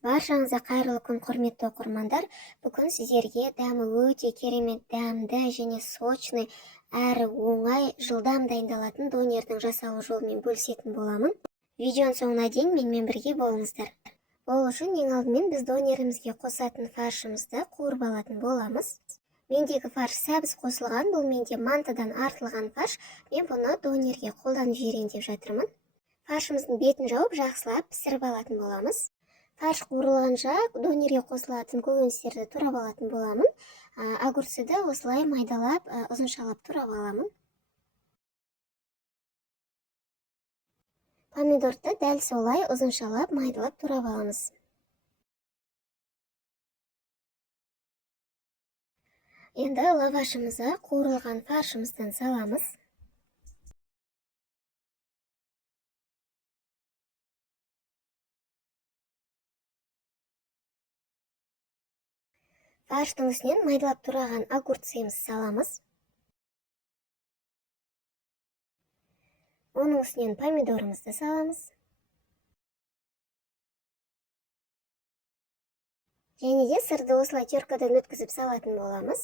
Баршаңызға қайырлы күн, құрметті оқырмандар. Бүгін сіздерге дәмі өте керемет, дәмді және сочный әрі оңай, жылдам дайындалатын донердің жасалу жолымен бөлісетін боламын. Видеоның соңына дейін менімен бірге болыңыздар. Ол үшін ең алдымен біз донерімізге қосатын фаршымызды қуырып алатын боламыз. Мендегі фарш сәбіз қосылған, бұл менде мантыдан артылған фарш. Мен бұны донерге қолданып жіберейін деп жатырмын. Фаршымыздың бетін жауып, жақсылап пісіріп алатын боламыз. Фарш қуырылғанша донерге қосылатын көкөністерді турап алатын боламын. Огурцыды осылай майдалап, ұзыншалап турап аламын. Помидорды дәл солай ұзыншалап майдалап турап аламыз. Енді лавашымызға қуырылған фаршымыздан саламыз. Фарштың үстінен майдалап тураған огурцымызды саламыз. Оның үстінен помидорымызды саламыз. Және де сырды осылай теркадан өткізіп салатын боламыз.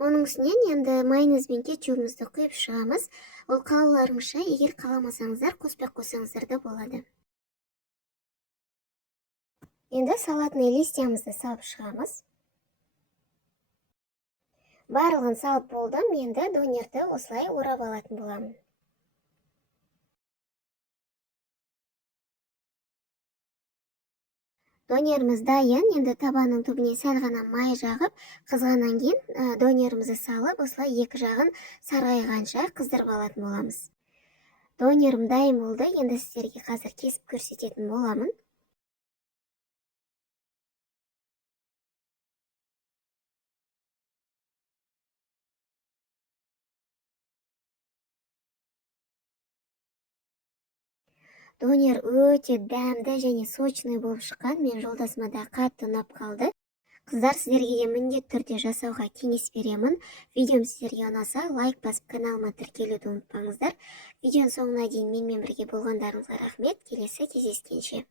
Оның үстінен енді майонез бен кетчупымызды құйып шығамыз. Ол қалауларыңызша, егер қаламасаңыздар, қоспай қойсаңыздар да болады. Енді салатный листьямызды салып шығамыз. Барлығын салып болдым, енді донерді осылай орап алатын боламын. Донеріміз дайын, енді табанның түбіне сәл ғана май жағып, қызғаннан кейін донерімізді салып, осылай екі жағын сарғайғанша қыздырып алатын боламыз. Донерім дайын болды, енді сіздерге қазір кесіп көрсететін боламын. Донер өте дәмді және сочный болып шыққан. Мен жолдасыма да қатты ұнап қалды. Қыздар, сіздерге де міндетті түрде жасауға кеңес беремін. Видеом сіздерге ұнаса, лайк басып, каналыма тіркелуді ұмытпаңыздар. Видеоның соңына дейін менімен бірге болғандарыңызға рахмет. Келесі кездескенше.